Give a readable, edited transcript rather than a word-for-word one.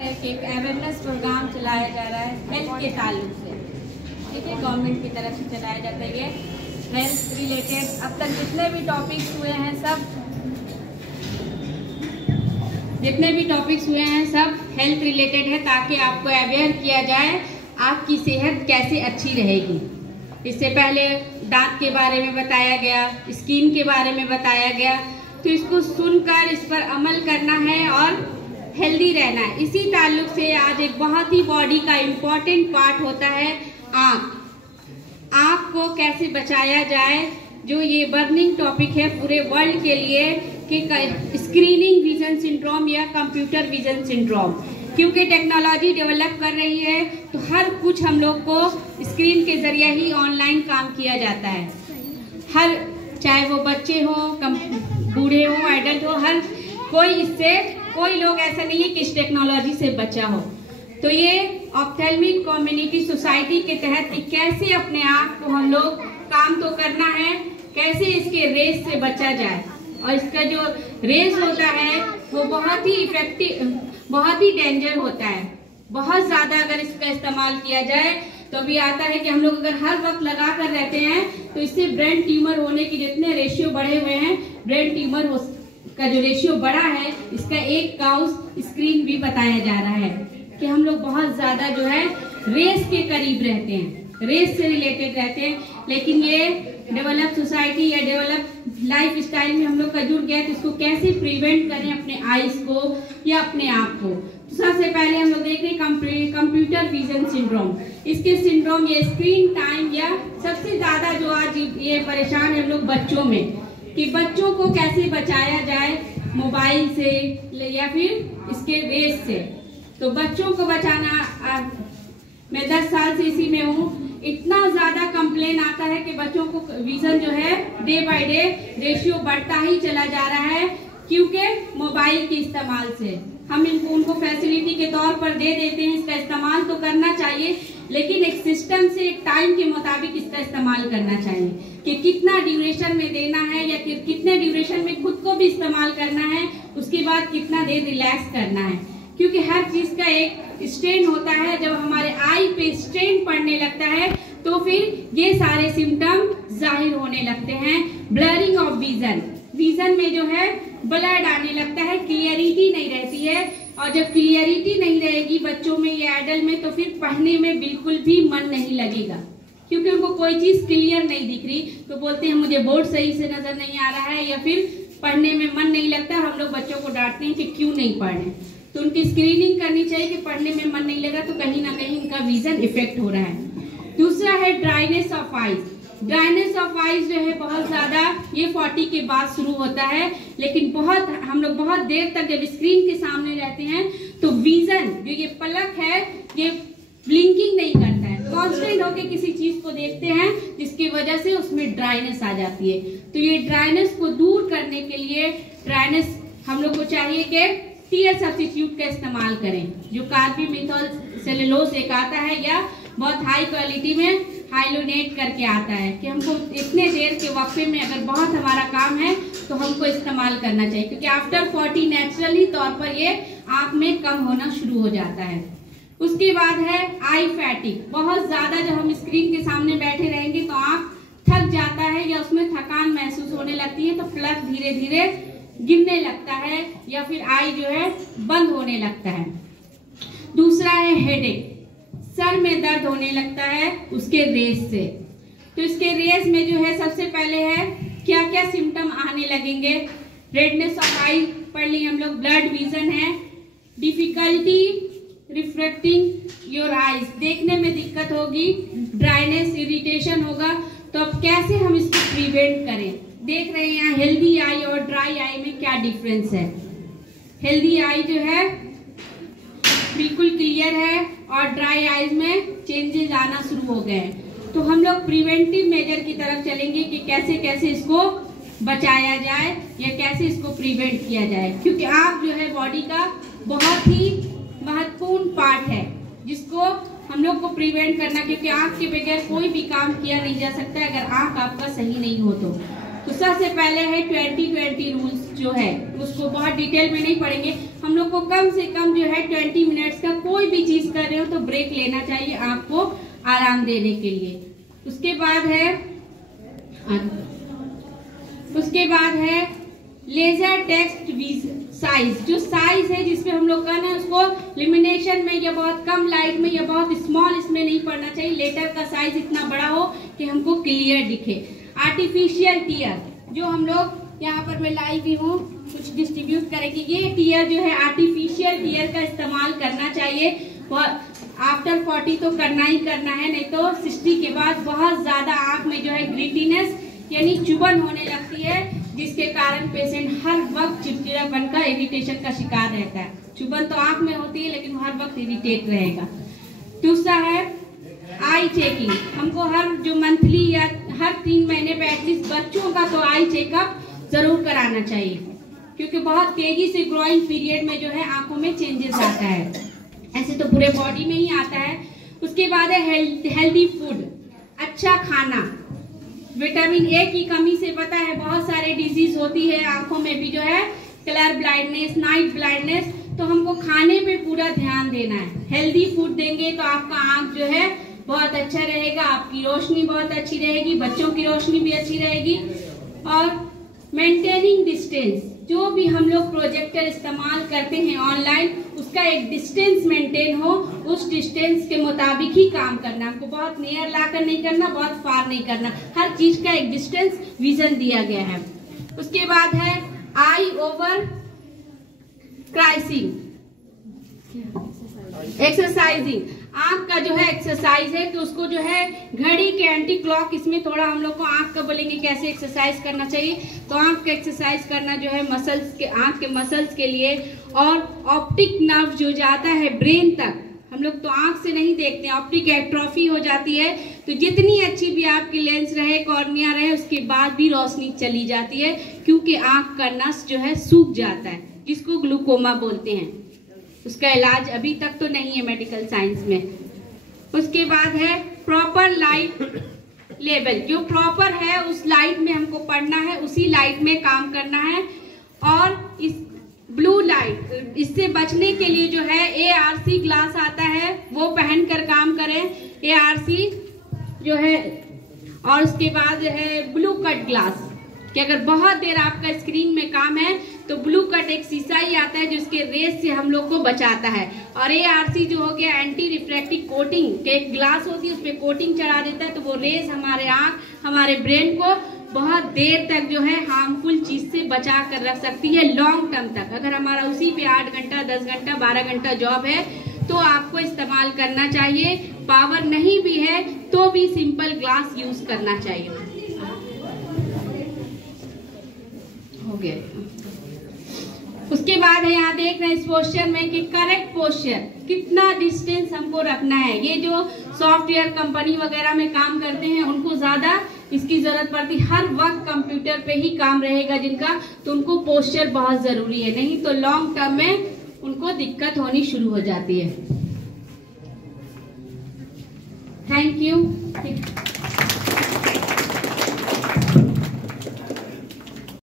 एक awareness programme चलाया जा रहा है हेल्थ के ताल्लुक से, ठीक है। गवर्नमेंट की तरफ से चलाया जाता है ये हेल्थ रिलेटेड। अब तक जितने भी टॉपिक्स हुए हैं सब हेल्थ रिलेटेड है, ताकि आपको अवेयर किया जाए आपकी सेहत कैसे अच्छी रहेगी। इससे पहले दांत के बारे में बताया गया, स्किन के बारे में बताया गया, तो इसको सुनकर इस पर अमल करना है और हेल्दी रहना है। इसी ताल्लुक से आज एक बहुत ही बॉडी का इम्पोर्टेंट पार्ट होता है आँख को कैसे बचाया जाए, जो ये बर्निंग टॉपिक है पूरे वर्ल्ड के लिए कि स्क्रीनिंग विजन सिंड्रोम या कंप्यूटर विजन सिंड्रोम। क्योंकि टेक्नोलॉजी डेवलप कर रही है तो हर कुछ हम लोग को स्क्रीन के जरिए ही ऑनलाइन काम किया जाता है। हर चाहे वो बच्चे हो, बूढ़े हो, एडल्ट हो, हर कोई लोग ऐसा नहीं है कि इस टेक्नोलॉजी से बचा हो। तो ये ऑप्थेल्मिक कम्युनिटी सोसाइटी के तहत कैसे अपने आप को हम लोग काम तो करना है, कैसे इसके रेस से बचा जाए। और इसका जो रेस होता है वो बहुत ही इफेक्टिव, बहुत ही डेंजर होता है। बहुत ज्यादा अगर इसका इस्तेमाल किया जाए तो भी आता है कि हम लोग अगर हर वक्त लगा कर रहते हैं तो इससे ब्रेन ट्यूमर होने की जितने रेशियो बढ़े हुए हैं, ब्रेन ट्यूमर का जो रेशियो बढ़ा है, इसका एक काउस स्क्रीन भी बताया जा रहा है कि हम लोग बहुत ज्यादा जो है रेस के करीब रहते हैं, रेस से रिलेटेड रहते हैं। लेकिन ये डेवलप सोसाइटी या डेवलप लाइफ स्टाइल में हम लोग का जुड़ गया, तो इसको कैसे प्रिवेंट करें अपने आईज को या अपने आप को। तो सबसे पहले हम लोग देख रहे हैं कंप्यूटर विजन सिंड्रोम। इसके सिंड्रोम ये स्क्रीन टाइम या सबसे ज्यादा जो आज ये परेशान है हम लोग बच्चों में, कि बच्चों को कैसे बचाया जाए मोबाइल से या फिर इसके रेस से। तो बच्चों को बचाना, मैं 10 साल से इसी में हूँ, इतना ज्यादा कंप्लेन आता है कि बच्चों को विजन जो है डे बाय डे रेशियो बढ़ता ही चला जा रहा है, क्योंकि मोबाइल के इस्तेमाल से हम उनको फैसिलिटी के तौर पर दे देते हैं। इसका इस्तेमाल तो करना चाहिए, लेकिन एक सिस्टम से एक टाइम के मुताबिक इसका इस्तेमाल करना चाहिए कि कितना ड्यूरेशन में देना है या कितने ड्यूरेशन में खुद को भी इस्तेमाल करना है, उसके बाद कितना देर रिलैक्स करना है। क्योंकि हर चीज का एक स्ट्रेन होता है, जब हमारे आई पे स्ट्रेन पड़ने लगता है तो फिर ये सारे सिम्टम जाहिर होने लगते हैं। ब्लरिंग ऑफ विजन में जो है ब्लड आने लगता है, क्लियरिटी नहीं रहती है। और जब क्लियरिटी नहीं रहेगी बच्चों में या एडल्ट में, तो फिर पढ़ने में बिल्कुल भी मन नहीं लगेगा, क्योंकि उनको कोई चीज क्लियर नहीं दिख रही। तो बोलते हैं मुझे बोर्ड सही से नजर नहीं आ रहा है, या फिर पढ़ने में मन नहीं लगता। हम लोग बच्चों को डांटते हैं कि क्यों नहीं पढ़ रहे। तो उनकी स्क्रीनिंग करनी चाहिए कि पढ़ने में मन नहीं लगा तो कहीं ना कहीं उनका विजन इफेक्ट हो रहा है। दूसरा है dryness of eyes. Dryness of eyes जो है बहुत ज्यादा ये 40 के बाद शुरू होता है, लेकिन हम लोग बहुत देर तक जब स्क्रीन के सामने रहते हैं तो विजन जो ये पलक है ये ब्लिंकिंग नहीं करता है, कॉन्स्टेंट होके किसी चीज को देखते हैं, जिसकी वजह से उसमें ड्राइनेस आ जाती है। तो ये ड्राइनेस को दूर करने के लिए ड्राइनेस हम लोग को चाहिए कि टीयर सब्स्टिट्यूट का इस्तेमाल करें, जो कार्बोमेथॉल सेलुलोज एक आता है या बहुत हाई क्वालिटी में हाइलोनेट करके आता है, कि हमको इतने देर के वक्फे में अगर बहुत हमारा काम है तो हमको इस्तेमाल करना चाहिए, क्योंकि आफ्टर 40 नेचुरली तौर पर ये आंख में कम होना शुरू हो जाता है। उसके बाद है आई फैटिक। बहुत ज्यादा जब हम स्क्रीन के सामने बैठे रहेंगे तो आंख थक जाता है या उसमें थकान महसूस होने लगती है, तो फ्लक धीरे धीरे गिरने लगता है या फिर आई जो है बंद होने लगता है। दूसरा है हेडेक, सर में दर्द होने लगता है उसके रेस से। तो इसके रेस में जो है सबसे पहले है क्या क्या सिम्टम आने लगेंगे। रेडनेस ऑफ आई पढ़ ली हम लोग, ब्लड विजन है, डिफिकल्टी रिफ्रैक्टिंग योर आईज, देखने में दिक्कत होगी, ड्राइनेस, इरिटेशन होगा। तो अब कैसे हम इसको प्रिवेंट करें। देख रहे हैं यहाँ हेल्दी आई और ड्राई आई में क्या डिफरेंस है। हेल्दी आई जो है बिल्कुल क्लियर है और ड्राई आईज में चेंजेस आना शुरू हो गए हैं। तो हम लोग प्रिवेंटिव मेजर की तरफ चलेंगे कि कैसे कैसे इसको बचाया जाए या कैसे इसको प्रिवेंट किया जाए, क्योंकि आँख जो है बॉडी का बहुत ही महत्वपूर्ण पार्ट है, जिसको हम लोग को प्रिवेंट करना, क्योंकि आँख के बगैर कोई भी काम किया नहीं जा सकता अगर आँख आपका सही नहीं हो तो। सबसे पहले है 20-20 रूल्स। जो है उसको बहुत डिटेल में नहीं पढ़ेंगे। हम लोग को कम से कम जो है 20 मिनट्स का कोई भी चीज कर रहे हो तो ब्रेक लेना चाहिए आपको आराम देने के लिए। उसके बाद है लेजर टेक्स्ट साइज, जो साइज है जिसमें हम लोग करना है उसको लिमिनेशन में या बहुत कम लाइट में या बहुत स्मॉल इसमें नहीं पढ़ना चाहिए। लेटर का साइज इतना बड़ा हो कि हमको क्लियर दिखे। आर्टिफिशियल टीयर, जो हम लोग यहाँ पर मैं लाई भी हूँ, कुछ डिस्ट्रीब्यूट करेगी, ये टीयर जो है आर्टिफिशियल टीयर का इस्तेमाल करना चाहिए। आफ्टर 40 तो करना ही करना है, नहीं तो 60 के बाद बहुत ज्यादा आंख में जो है ग्रिटीनेस यानी चुभन होने लगती है, जिसके कारण पेशेंट हर वक्त चिड़चिड़ापन का, इरिटेशन का शिकार रहता है। चुभन तो आंख में होती है लेकिन हर वक्त इरिटेट रहेगा। दूसरा है आई चेकिंग, हमको हर जो मंथली या हर 3 महीने पे एटलीस्ट बच्चों का तो आई चेकअप जरूर कराना चाहिए, क्योंकि बहुत तेजी से ग्रोइंग पीरियड में जो है आंखों में चेंजेस आता है, ऐसे तो पूरे बॉडी में ही आता है। उसके बाद है हेल्दी फूड, अच्छा खाना। विटामिन ए की कमी से पता है बहुत सारे डिजीज होती है आंखों में भी जो है, कलर ब्लाइंडनेस, नाइट ब्लाइंडनेस, तो हमको खाने पे पूरा ध्यान देना है। हेल्दी फूड देंगे तो आपका आंख जो है बहुत अच्छा रहेगा, आपकी रोशनी बहुत अच्छी रहेगी, बच्चों की रोशनी भी अच्छी रहेगी। और मेंटेनिंग डिस्टेंस, जो भी हम लोग प्रोजेक्टर इस्तेमाल करते हैं ऑनलाइन, उसका एक डिस्टेंस मेंटेन हो, उस डिस्टेंस के मुताबिक ही काम करना। हमको बहुत नियर लाकर नहीं करना, बहुत फार नहीं करना, हर चीज का एक डिस्टेंस विजन दिया गया है। उसके बाद है आई ओवर क्राइसिंग, एक्सरसाइजिंग, आंख का जो है एक्सरसाइज है कि उसको जो है घड़ी के एंटी क्लॉक, इसमें थोड़ा हम लोग को आंख का बोलेंगे कैसे एक्सरसाइज करना चाहिए, तो आंख का एक्सरसाइज करना जो है मसल्स के, आंख के मसल्स के लिए। और ऑप्टिक नर्व जो जाता है ब्रेन तक, हम लोग तो आंख से नहीं देखते, ऑप्टिक एट्रोफी हो जाती है, तो जितनी अच्छी भी आपकी लेंस रहे, कॉर्निया रहे, उसके बाद भी रोशनी चली जाती है, क्योंकि आंख का नस जो है सूख जाता है, जिसको ग्लूकोमा बोलते हैं। उसका इलाज अभी तक तो नहीं है मेडिकल साइंस में। उसके बाद है प्रॉपर लाइट लेवल, जो प्रॉपर है उस लाइट में हमको पढ़ना है, उसी लाइट में काम करना है। और इस ब्लू लाइट, इससे बचने के लिए जो है ARC ग्लास आता है, वो पहनकर काम करें, ARC जो है। और उसके बाद है ब्लू कट ग्लास, कि अगर बहुत देर आपका स्क्रीन में काम है तो ब्लू कट एक शीशा ही आता है जो उसके रेस से हम लोग को बचाता है। और ARC जो हो गया एंटी रिफ्रैक्टिव कोटिंग, के एक ग्लास होती है उसमें कोटिंग चढ़ा देता है, तो वो रेस हमारे आंख, हमारे ब्रेन को बहुत देर तक जो है हार्मफुल चीज से बचा कर रख सकती है, लॉन्ग टर्म तक। अगर हमारा उसी पे 8 घंटा, 10 घंटा, 12 घंटा जॉब है तो आपको इस्तेमाल करना चाहिए। पावर नहीं भी है तो भी सिंपल ग्लास यूज करना चाहिए। हो गया। उसके बाद है यहाँ देख रहे हैं इस पोस्चर में कि करेक्ट पोस्चर, कितना डिस्टेंस हमको रखना है। ये जो सॉफ्टवेयर कंपनी वगैरह में काम करते हैं उनको ज्यादा इसकी जरूरत पड़ती, हर वक्त कंप्यूटर पे ही काम रहेगा जिनका, तो उनको पोस्चर बहुत जरूरी है, नहीं तो लॉन्ग टर्म में उनको दिक्कत होनी शुरू हो जाती है। Thank you.